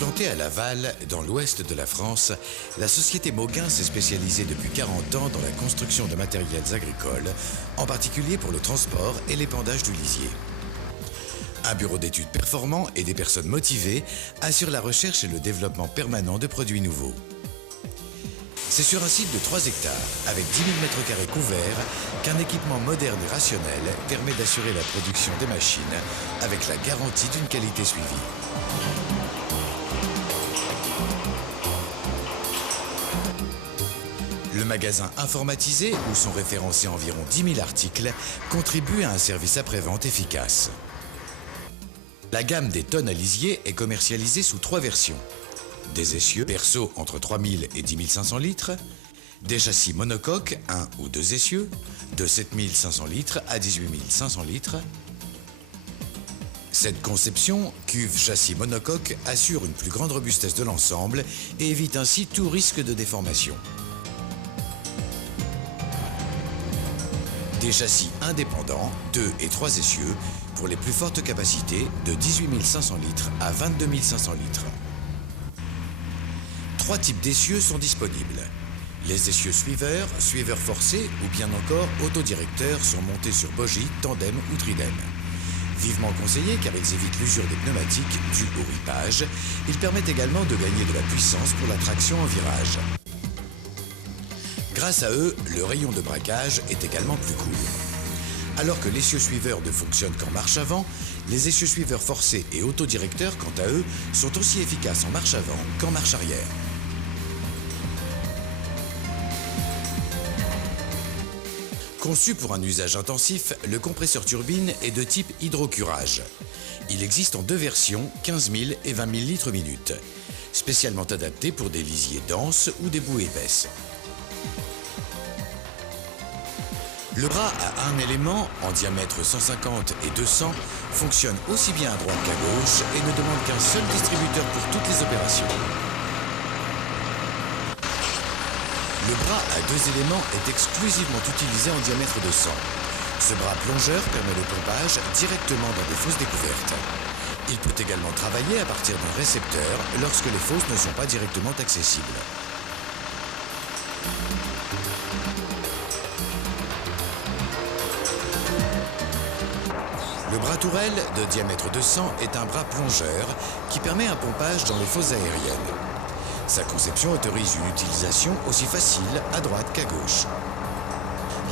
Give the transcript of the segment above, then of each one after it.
Implantée à Laval, dans l'ouest de la France, la société Mauguin s'est spécialisée depuis 40 ans dans la construction de matériels agricoles, en particulier pour le transport et l'épandage du lisier. Un bureau d'études performant et des personnes motivées assurent la recherche et le développement permanent de produits nouveaux. C'est sur un site de 3 hectares, avec 10 000 m² couverts, qu'un équipement moderne et rationnel permet d'assurer la production des machines avec la garantie d'une qualité suivie. Le magasin informatisé, où sont référencés environ 10 000 articles, contribue à un service après-vente efficace. La gamme des tonnes à lisier est commercialisée sous 3 versions. Des essieux perso entre 3 000 et 10 500 litres, des châssis monocoques 1 ou 2 essieux de 7 500 litres à 18 500 litres. Cette conception, cuve châssis monocoque, assure une plus grande robustesse de l'ensemble et évite ainsi tout risque de déformation. Des châssis indépendants, 2 et 3 essieux, pour les plus fortes capacités de 18 500 litres à 22 500 litres. 3 types d'essieux sont disponibles. Les essieux suiveurs, suiveurs forcés ou bien encore autodirecteurs sont montés sur bogie, tandem ou tridem. Vivement conseillés car ils évitent l'usure des pneumatiques due au ripage, ils permettent également de gagner de la puissance pour la traction en virage. Grâce à eux, le rayon de braquage est également plus court. Alors que l'essieu suiveur ne fonctionne qu'en marche avant, les essieux suiveurs forcés et autodirecteurs, quant à eux, sont aussi efficaces en marche avant qu'en marche arrière. Conçu pour un usage intensif, le compresseur turbine est de type hydrocurage. Il existe en 2 versions, 15 000 et 20 000 litres minute, spécialement adapté pour des lisiers denses ou des boues épaisses. Le bras à un élément, en diamètre 150 et 200, fonctionne aussi bien à droite qu'à gauche et ne demande qu'un seul distributeur pour toutes les opérations. Le bras à 2 éléments est exclusivement utilisé en diamètre de 100. Ce bras plongeur permet le pompage directement dans des fosses découvertes. Il peut également travailler à partir d'un récepteur lorsque les fosses ne sont pas directement accessibles. Le bras tourelle de diamètre 200 est un bras plongeur qui permet un pompage dans les fosses aériennes. Sa conception autorise une utilisation aussi facile à droite qu'à gauche.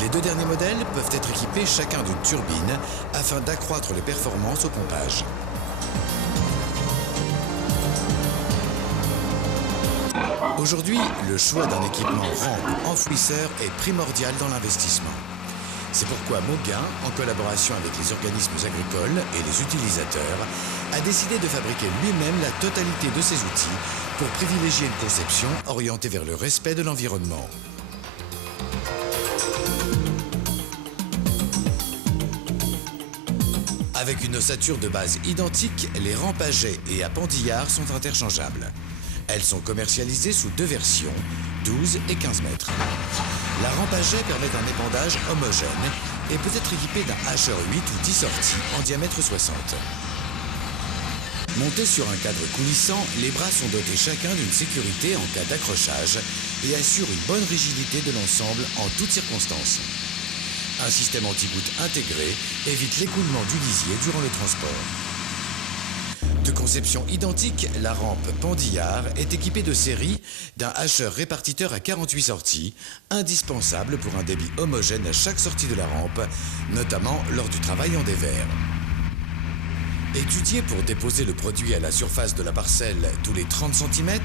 Les 2 derniers modèles peuvent être équipés chacun d'une turbine afin d'accroître les performances au pompage. Aujourd'hui, le choix d'un équipement rampe enfouisseur est primordial dans l'investissement. C'est pourquoi Mauguin, en collaboration avec les organismes agricoles et les utilisateurs, a décidé de fabriquer lui-même la totalité de ses outils pour privilégier une conception orientée vers le respect de l'environnement. Avec une ossature de base identique, les rampes à jet et à pendillard sont interchangeables. Elles sont commercialisées sous 2 versions, 12 et 15 mètres. La rampe à jet permet un épandage homogène et peut être équipée d'un hacheur 8 ou 10 sorties en diamètre 60. Montés sur un cadre coulissant, les bras sont dotés chacun d'une sécurité en cas d'accrochage et assurent une bonne rigidité de l'ensemble en toutes circonstances. Un système anti-goutte intégré évite l'écoulement du lisier durant le transport. De conception identique, la rampe pendillard est équipée de série d'un hacheur répartiteur à 48 sorties, indispensable pour un débit homogène à chaque sortie de la rampe, notamment lors du travail en dévers. Étudiée pour déposer le produit à la surface de la parcelle tous les 30 cm,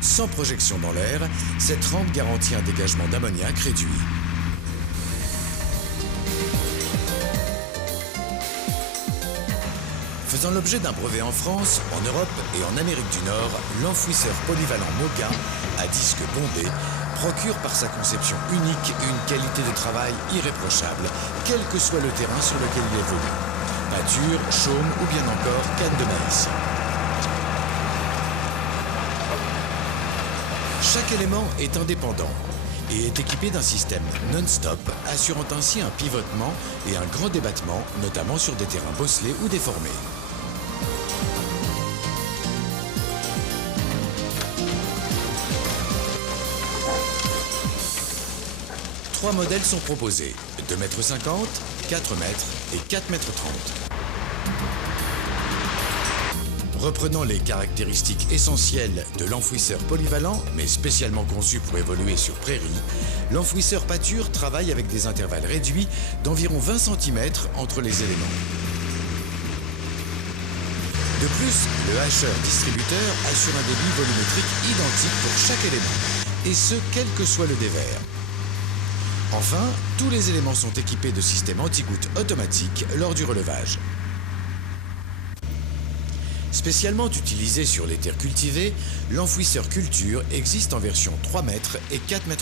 sans projection dans l'air, cette rampe garantit un dégagement d'ammoniac réduit. Faisant l'objet d'un brevet en France, en Europe et en Amérique du Nord, l'enfouisseur polyvalent Mauguin, à disque bondé, procure par sa conception unique une qualité de travail irréprochable, quel que soit le terrain sur lequel il évolue. Pâture, chaume ou bien encore canne de maïs. Chaque élément est indépendant et est équipé d'un système non-stop, assurant ainsi un pivotement et un grand débattement, notamment sur des terrains bosselés ou déformés. 3 modèles sont proposés, 2,50 m, 4 m et 4,30 m. Reprenant les caractéristiques essentielles de l'enfouisseur polyvalent, mais spécialement conçu pour évoluer sur prairie, l'enfouisseur pâture travaille avec des intervalles réduits d'environ 20 cm entre les éléments. De plus, le hacheur distributeur assure un débit volumétrique identique pour chaque élément, et ce, quel que soit le dévers. Enfin, tous les éléments sont équipés de systèmes anti-gouttes automatiques lors du relevage. Spécialement utilisé sur les terres cultivées, l'enfouisseur culture existe en version 3 m et 4,30 m.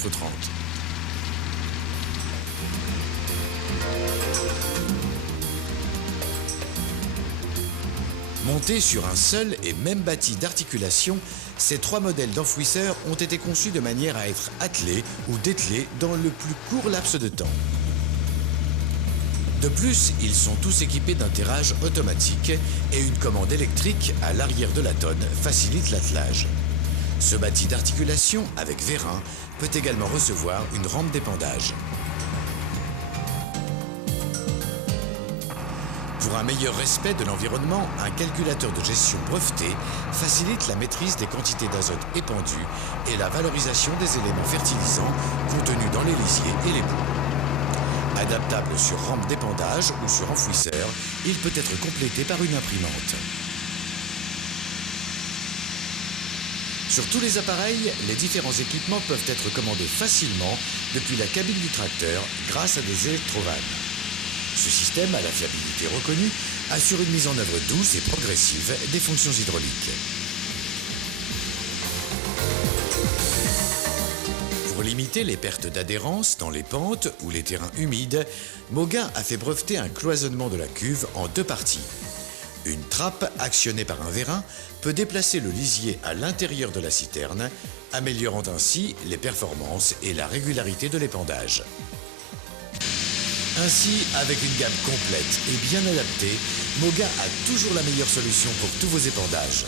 Montés sur un seul et même bâti d'articulation, ces 3 modèles d'enfouisseurs ont été conçus de manière à être attelés ou dételés dans le plus court laps de temps. De plus, ils sont tous équipés d'un terrage automatique et une commande électrique à l'arrière de la tonne facilite l'attelage. Ce bâti d'articulation avec vérin peut également recevoir une rampe d'épandage. Pour un meilleur respect de l'environnement, un calculateur de gestion breveté facilite la maîtrise des quantités d'azote épandues et la valorisation des éléments fertilisants contenus dans les lisiers et les boues. Adaptable sur rampe d'épandage ou sur enfouisseur, il peut être complété par une imprimante. Sur tous les appareils, les différents équipements peuvent être commandés facilement depuis la cabine du tracteur grâce à des électrovannes. Ce système, à la fiabilité reconnue, assure une mise en œuvre douce et progressive des fonctions hydrauliques. Pour limiter les pertes d'adhérence dans les pentes ou les terrains humides, Mauguin a fait breveter un cloisonnement de la cuve en 2 parties. Une trappe actionnée par un vérin peut déplacer le lisier à l'intérieur de la citerne, améliorant ainsi les performances et la régularité de l'épandage. Ainsi, avec une gamme complète et bien adaptée, Mauguin a toujours la meilleure solution pour tous vos épandages.